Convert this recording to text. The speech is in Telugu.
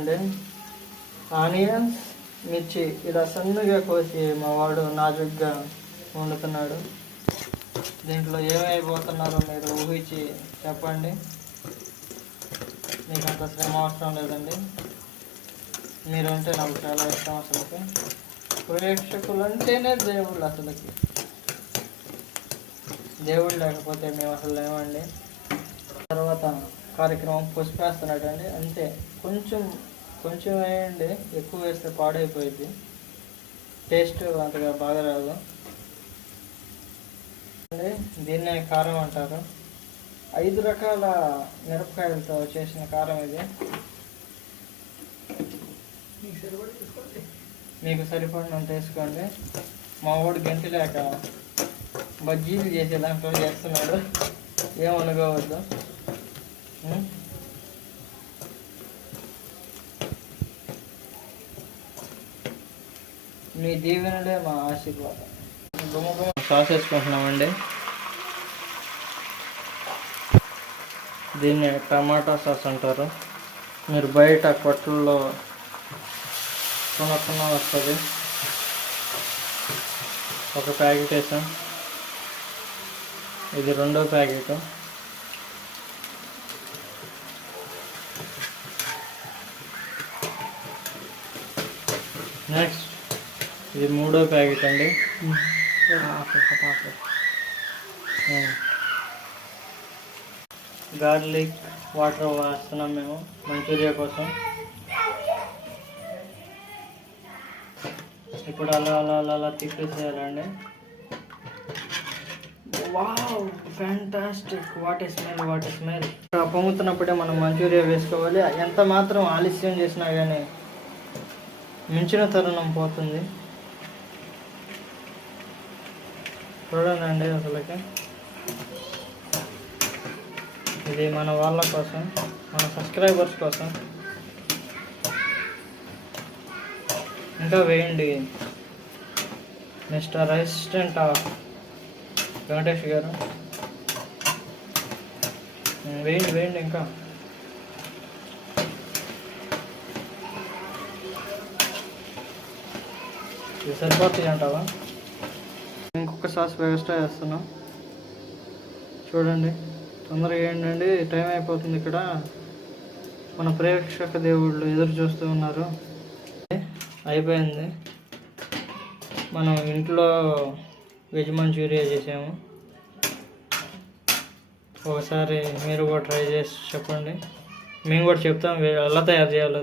అండి ఆనియన్స్ మిర్చి ఇలా సన్నగా కోసి మా వాడు నాజుగ్గా వండుతున్నాడు. దీంట్లో ఏమైపోతున్నారో మీరు ఊహించి చెప్పండి. మీకు అంత శ్రమ అవసరం లేదండి. మీరంటే నాకు చాలా ఇష్టం. అసలుకి ప్రేక్షకులు అంటేనే దేవుళ్ళు. అసలుకి దేవుడు లేకపోతే మేము అసలు లేమండి. తర్వాత కార్యక్రమం పసుపేస్తున్నాడు అండి. అంతే, కొంచెం కొంచెం వేయండి, ఎక్కువ వేస్తే పాడైపోయింది, టేస్ట్ అంతగా బాగా రాదు. దీన్నే కారం అంటారు. 5 రకాల మిరపకాయలతో చేసిన కారం ఇది. మీకు సరిపడినంత వేసుకోండి. మా వాడు గంటి లేక బజ్జీలు చేసే దాంట్లో చేస్తున్నాడు, ఏమనుకోవద్దు. మీ దీవెనలే మా ఆశీర్వాదం. సాస్ వేసుకుంటున్నామండి. దీన్ని టమాటా సాస్ అంటారు. మీరు బయట కొట్లలో కొనుక్కున్న వస్తుంది. ఒక ప్యాకెట్ వేసాం, ఇది 2వ ప్యాకెట్. నెక్స్ట్ ఇది 3వ ప్యాకెట్ అండి. గార్లిక్ వాటర్ వేస్తున్నాం మేము మంచూరియా కోసం. ఇప్పుడు అలా అలా అలా అలా తిప్పేసేయాలండి. Wow, fantastic, what a smell, what a smell. పొంగుతున్నప్పుడే మనం మంచూరియా వేసుకోవాలి. ఎంత మాత్రం ఆలస్యం చేసినా కానీ మించిన తరుణం పోతుంది. చూడండి అసలుకి ఇది మన వాళ్ళ కోసం, మన సబ్స్క్రైబర్స్ కోసం. ఇంకా వేయండి మిస్టర్ అసిస్టెంట్ ఆఫ్ వెంకటేష్ గారు, వేయండి వేయండి. ఇంకా ఇది సరిపోతుంది అంటావా? ఇంకొక సాస్ ఎక్స్ట్రా వేస్తున్నాం. చూడండి, తొందరగా ఏంటండి, టైం అయిపోతుంది. ఇక్కడ మన ప్రేక్షక దేవుళ్ళు ఎదురు చూస్తూ ఉన్నారు. అయిపోయింది. మనం ఇంట్లో వెజ్ మంచూరియా చేసాము. ఒకసారి మీరు కూడా ట్రై చేసి చెప్పండి, మేము కూడా చెప్తాం ఎలా తయారు చేయాలో.